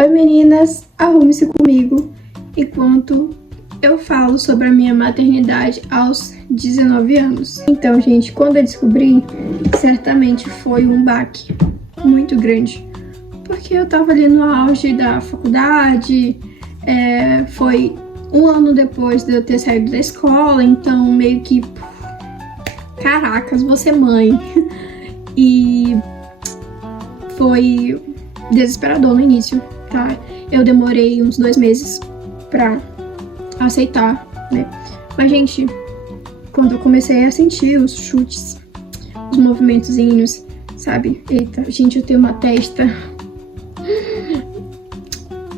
Oi meninas, arrume-se comigo enquanto eu falo sobre a minha maternidade aos 19 anos. Então, gente, quando eu descobri, certamente foi um baque muito grande, porque eu tava ali no auge da faculdade, foi um ano depois de eu ter saído da escola, então meio que, caracas, vou ser mãe. E foi desesperador no início, tá? Eu demorei uns 2 meses pra aceitar, né? Mas, gente, quando eu comecei a sentir os chutes, os movimentozinhos, sabe? Eita, gente, eu tenho uma testa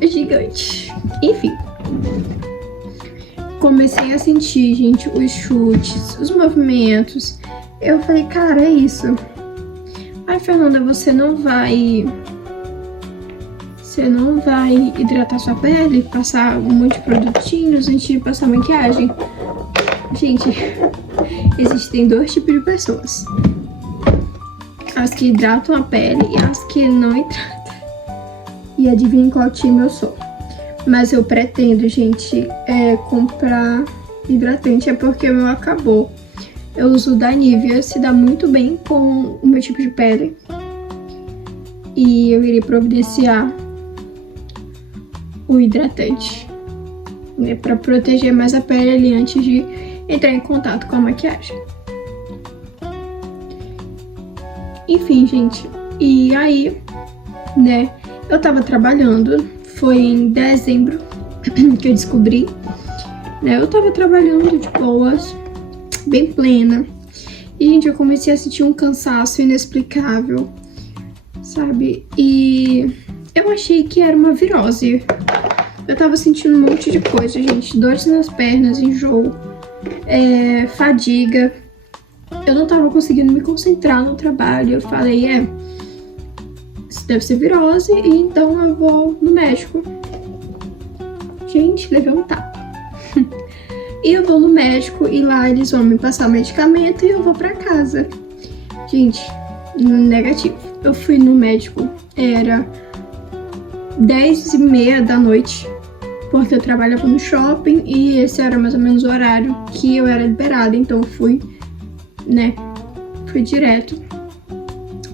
gigante. Enfim, comecei a sentir, gente, os chutes, os movimentos. Eu falei, cara, é isso. Ai, Fernanda, você não vai hidratar sua pele, passar um monte de produtinhos antes de passar maquiagem? Gente, existem 2 tipos de pessoas: as que hidratam a pele e as que não hidratam. E adivinhem qual time eu sou. Mas eu pretendo, gente, comprar hidratante, é porque o meu acabou. Eu uso o da Nivea, se dá muito bem com o meu tipo de pele. E eu iria providenciar o hidratante, né, pra proteger mais a pele ali antes de entrar em contato com a maquiagem. Enfim, gente, e aí, né, eu tava trabalhando, foi em dezembro que eu descobri, né, eu tava trabalhando de boas, bem plena, e, gente, eu comecei a sentir um cansaço inexplicável, sabe, e eu achei que era uma virose. Eu tava sentindo um monte de coisa, gente, dores nas pernas, enjoo, fadiga. Eu não tava conseguindo me concentrar no trabalho. Eu falei, isso deve ser virose, e então eu vou no médico. Gente, levei um tapa. E eu vou no médico e lá eles vão me passar o medicamento e eu vou pra casa. Gente, negativo. Eu fui no médico, era 10h30 da noite, porque eu trabalhava no shopping e esse era mais ou menos o horário que eu era liberada. Então eu fui, né, fui direto.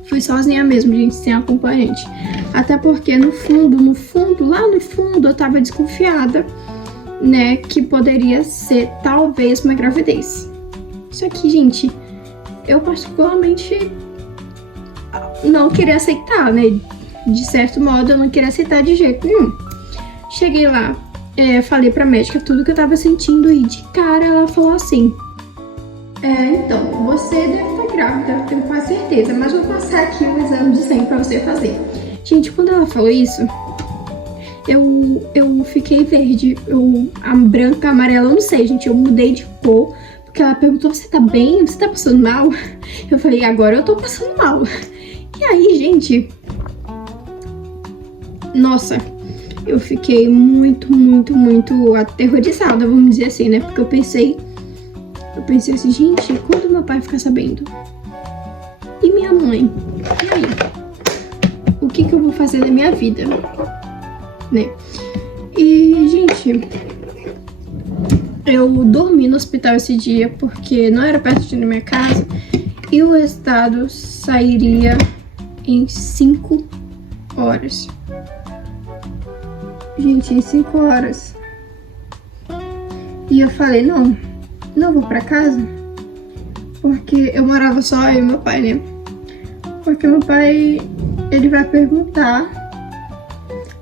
Fui sozinha mesmo, gente, sem acompanhante. Até porque no fundo, lá no fundo, eu tava desconfiada, né, que poderia ser talvez uma gravidez. Só que, gente, eu particularmente não queria aceitar, né? De certo modo, eu não queria aceitar de jeito nenhum. Cheguei lá, falei pra médica tudo que eu tava sentindo e de cara ela falou assim: então, você deve estar grávida, eu tenho quase certeza, mas vou passar aqui o exame de sangue pra você fazer. Gente, quando ela falou isso, eu fiquei verde, branca, amarela, eu não sei, gente, eu mudei de cor, porque ela perguntou, você tá bem? Você tá passando mal? Eu falei, agora eu tô passando mal. E aí, gente, nossa, eu fiquei muito aterrorizada, vamos dizer assim, né? Porque eu pensei assim, gente, quando meu pai ficar sabendo? E minha mãe? E aí? O que eu vou fazer da minha vida? Né? E, gente, eu dormi no hospital esse dia porque não era perto da minha casa e o resultado sairia em 5 horas. Gente, em 5 horas. E eu falei, não vou pra casa, porque eu morava só eu e meu pai, né? Porque meu pai, ele vai perguntar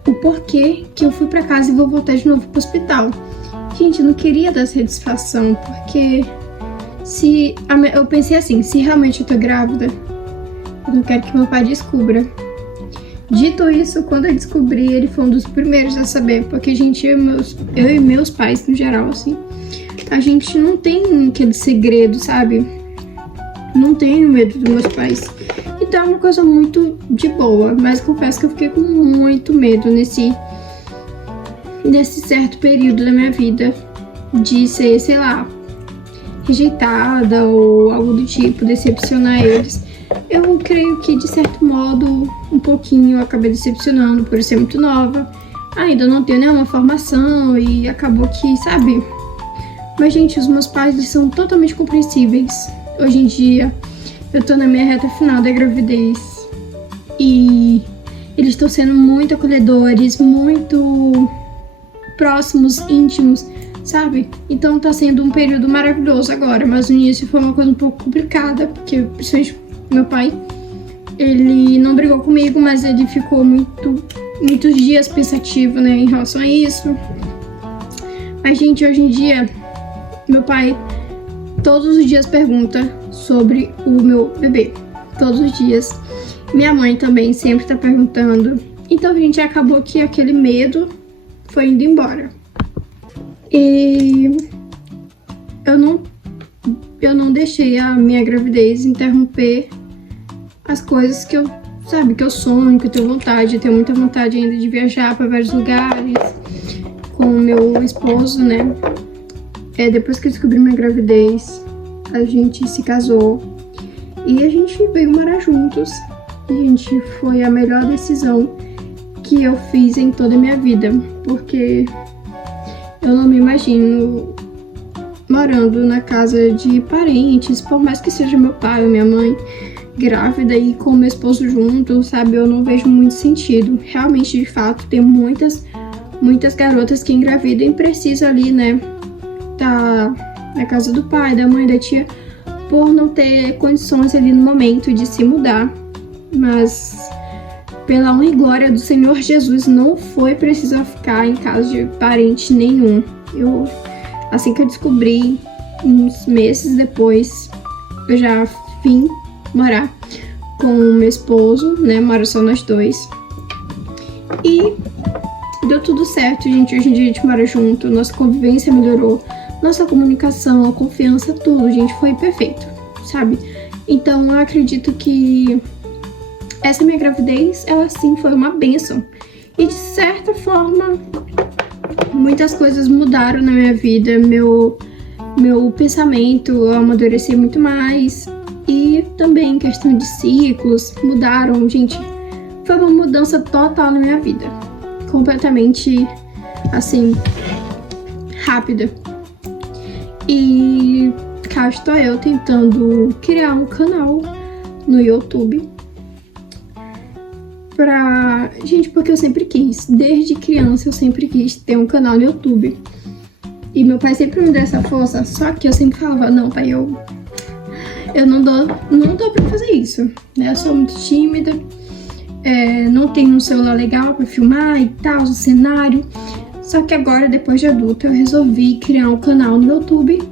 o porquê que eu fui pra casa e vou voltar de novo pro hospital. Gente, eu não queria dar satisfação, porque eu pensei assim, se realmente eu tô grávida, eu não quero que meu pai descubra. Dito isso, quando eu descobri, ele foi um dos primeiros a saber, porque, gente, eu e meus pais, no geral, assim, a gente não tem aquele segredo, sabe? Não tenho medo dos meus pais. Então é uma coisa muito de boa, mas confesso que eu fiquei com muito medo nesse certo período da minha vida de ser, sei lá, rejeitada ou algo do tipo, decepcionar eles. Eu creio que, de certo modo, um pouquinho eu acabei decepcionando por ser muito nova. Ainda não tenho nenhuma formação e acabou que, sabe? Mas, gente, os meus pais, eles são totalmente compreensíveis. Hoje em dia, eu tô na minha reta final da gravidez e eles estão sendo muito acolhedores, muito próximos, íntimos, sabe? Então tá sendo um período maravilhoso agora, mas no início foi uma coisa um pouco complicada, porque principalmente meu pai, ele não brigou comigo, mas ele ficou muitos dias pensativo, né, em relação a isso. Mas, gente, hoje em dia, meu pai todos os dias pergunta sobre o meu bebê, todos os dias. Minha mãe também sempre tá perguntando. Então, gente, acabou que aquele medo foi indo embora. E eu não deixei a minha gravidez interromper as coisas que eu, sabe, que eu sonho, que eu tenho vontade. Eu tenho muita vontade ainda de viajar para vários lugares com o meu esposo, né? Depois que eu descobri minha gravidez, a gente se casou e a gente veio morar juntos. Gente, foi a melhor decisão que eu fiz em toda a minha vida, porque eu não me imagino morando na casa de parentes, por mais que seja meu pai ou minha mãe, grávida e com meu esposo junto, sabe? Eu não vejo muito sentido. Realmente, de fato, tem muitas garotas que engravidam e precisam ali, né, tá na casa do pai, da mãe, da tia, por não ter condições ali no momento de se mudar. Mas, pela honra e glória do Senhor Jesus, não foi preciso ficar em casa de parente nenhum. Assim que eu descobri, uns meses depois, eu já vim morar com o meu esposo, né? Mora só nós dois. E deu tudo certo, gente. Hoje em dia a gente mora junto, nossa convivência melhorou, nossa comunicação, a confiança, tudo, gente, foi perfeito, sabe? Então eu acredito que essa minha gravidez, ela sim foi uma bênção. E de certa forma, muitas coisas mudaram na minha vida, meu pensamento, eu amadureci muito mais. E também questão de ciclos mudaram, gente. Foi uma mudança total na minha vida. Completamente, assim, rápida. E cá estou eu tentando criar um canal no YouTube. Gente, porque eu sempre quis. Desde criança eu sempre quis ter um canal no YouTube. E meu pai sempre me deu essa força. Só que eu sempre falava, não, pai, eu não dou pra fazer isso, né? Eu sou muito tímida, não tenho um celular legal pra filmar e tal, o cenário. Só que agora, depois de adulta, eu resolvi criar um canal no YouTube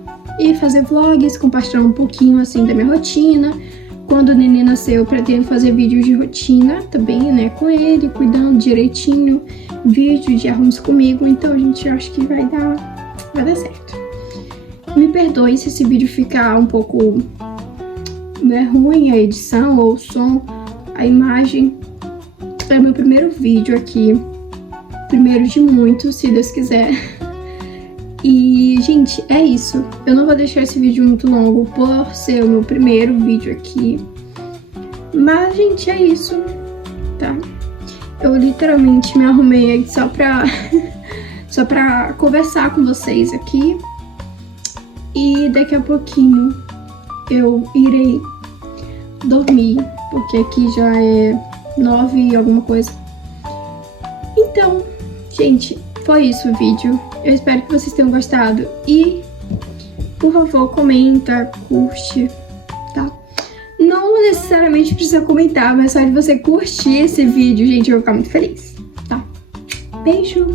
e fazer vlogs, compartilhar um pouquinho, assim, da minha rotina. Quando o neném nasceu, eu pretendo fazer vídeos de rotina também, né, com ele, cuidando direitinho, vídeo de arrumos comigo. Então, gente, eu acho que vai dar certo. Me perdoe se esse vídeo ficar um pouco, né, ruim, a edição ou o som, a imagem. É meu primeiro vídeo aqui, primeiro de muitos, se Deus quiser. E, gente, é isso. Eu não vou deixar esse vídeo muito longo por ser o meu primeiro vídeo aqui. Mas, gente, é isso, tá? Eu literalmente me arrumei só pra conversar com vocês aqui. E daqui a pouquinho eu irei dormir, porque aqui já é 9 e alguma coisa. Então, gente, foi isso o vídeo. Eu espero que vocês tenham gostado. E, por favor, comenta, curte, tá? Não necessariamente precisa comentar, mas só de você curtir esse vídeo, gente, eu vou ficar muito feliz, tá? Beijo!